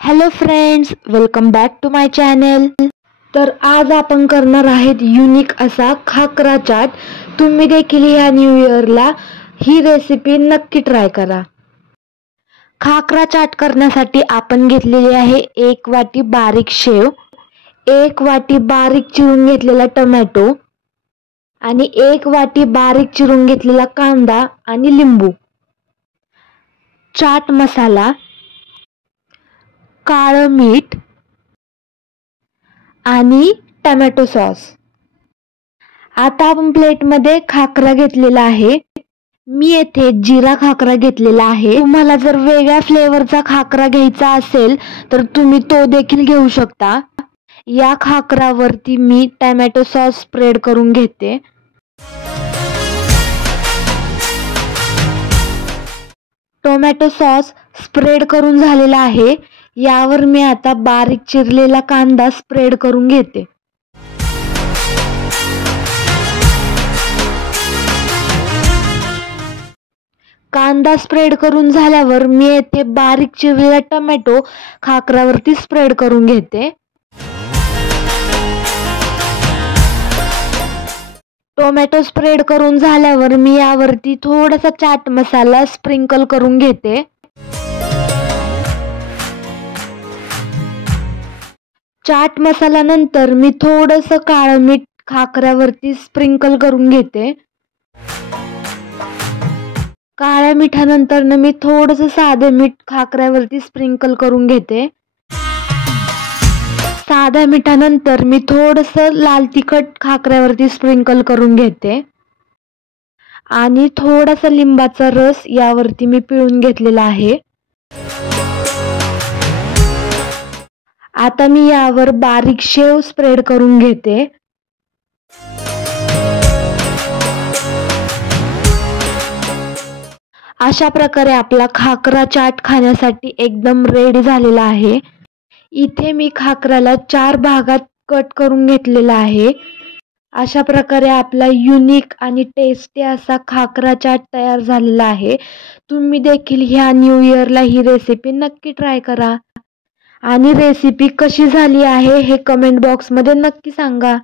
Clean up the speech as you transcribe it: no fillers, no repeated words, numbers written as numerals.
Hello friends, welcome back to my channel. तर आज आपण करणार आहेत युनिक असा खाकरा चाट। तुम्ही देखील या न्यू इयरला ही रेसिपी नक्की ट्राय करा। खाकरा चाट करण्यासाठी आपण घेतलेली आहे 1 वाटी बारीक शेव, 1 वाटी बारीक चिरून घेतलेला टोमॅटो आणि 1 वाटी बारीक चिरून घेतलेला कांदा आणि लिंबू, चाट मसाला, काळं मीठ आणि टोमॅटो सॉस। आता आपण प्लेटमध्ये खाकरा घेतलेला आहे। मी येथे जिरा खाकरा घेतलेला आहे। तुम्हाला जर वेगळ्या फ्लेवरचा खाकरा घ्यायचा असेल तर तुम्ही तो देखील घेऊ शकता। या खाकरावरती मी टोमॅटो सॉस स्प्रेड करून घेते। टोमॅटो सॉस स्प्रेड करून झालेला आहे। यावर मी आता बारीक चिरलेला कांदा स्प्रेड करून घेते। कांदा स्प्रेड करून झाल्यावर मी येथे बारीक चिरलेला टोमॅटो खाकरावरती स्प्रेड करून घेते। टोमॅटो स्प्रेड करून झाल्यावर मी यावरती थोडासा चाट मसाला स्प्रिंकल करून घेते। चाट मसाला नंतर मी थोडंसं काळं मीठ खाकऱ्यावरती स्प्रिंकल करून घेते। काळ्या मिठानंतर मी थोडंसं साधं मीठ खाकऱ्यावरती स्प्रिंकल करून घेते। साध्या मिठानंतर मी थोडंसं लाल तिखट खाकऱ्यावरती स्प्रिंकल करून घेते आणि थोडासा लिंबाचा रस यावरती मी पिळून घेतलेला आहे। आता मी यावर बारीक शेव स्प्रेड करून घेते। अशा प्रकारे आपला खाकरा चाट खाण्यासाठी एकदम रेडी झालेला आहे। इथे मी खाकराला 4 भागात कट करून घेतलेला आहे। अशा प्रकारे आपला युनिक आणि टेस्टी असा खाकरा चाट तयार झालेला आहे। तुम्ही देखील ह्या न्यू इयरला ही रेसिपी नक्की ट्राय करा आणि रेसिपी कशी झाली आहे हे कमेंट बॉक्समध्ये नक्की सांगा।